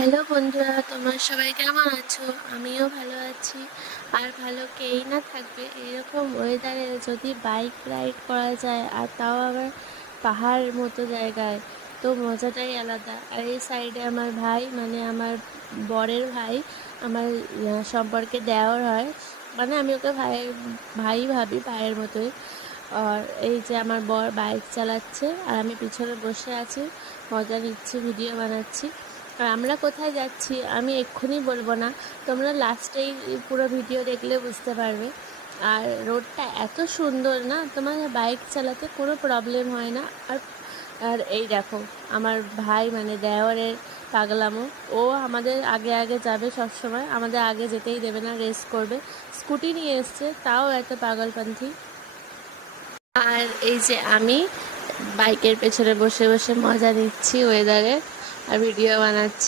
Hello বন্ধুরা, তোমরা সবাই কেমন আছো? আমিও ভালো আছি। আর ভালো কেই না থাকবে। এরকম ওয়েদারে যদি বাইক রাইড করা যায়, আর তাও আবার পাহাড় মতো জায়গায়, তো মজাটাই আলাদা। আর এই সাইডে আমার ভাই, মানে আমার বরের ভাই, আমার সম্পর্কে দেওর হয়, মানে আমি ওকে ভাই ভাই ভাবি, ভাইয়ের মতোই। আর এই যে আমার বর বাইক চালাচ্ছে আর আমি পিছনে বসে আছি, মজা নিচ্ছি, ভিডিও বানাচ্ছি। আর আমরা কোথায় যাচ্ছি আমি এক্ষুনি বলবো না, তোমরা লাস্টেই পুরো ভিডিও দেখলে বুঝতে পারবে। আর রোডটা এত সুন্দর না, তোমার বাইক চালাতে কোনো প্রবলেম হয় না। আর আর এই দেখো আমার ভাই, মানে দেওরের পাগলামো। ও আমাদের আগে আগে যাবে সব সময়, আমাদের আগে যেতেই দেবে না, রেস করবে। স্কুটি নিয়ে এসছে, তাও এত পাগলপন্থী। আর এই যে আমি বাইকের পেছনে বসে বসে মজা নিচ্ছি ওয়েদারে, আর ভিডিও বানাচ্ছি।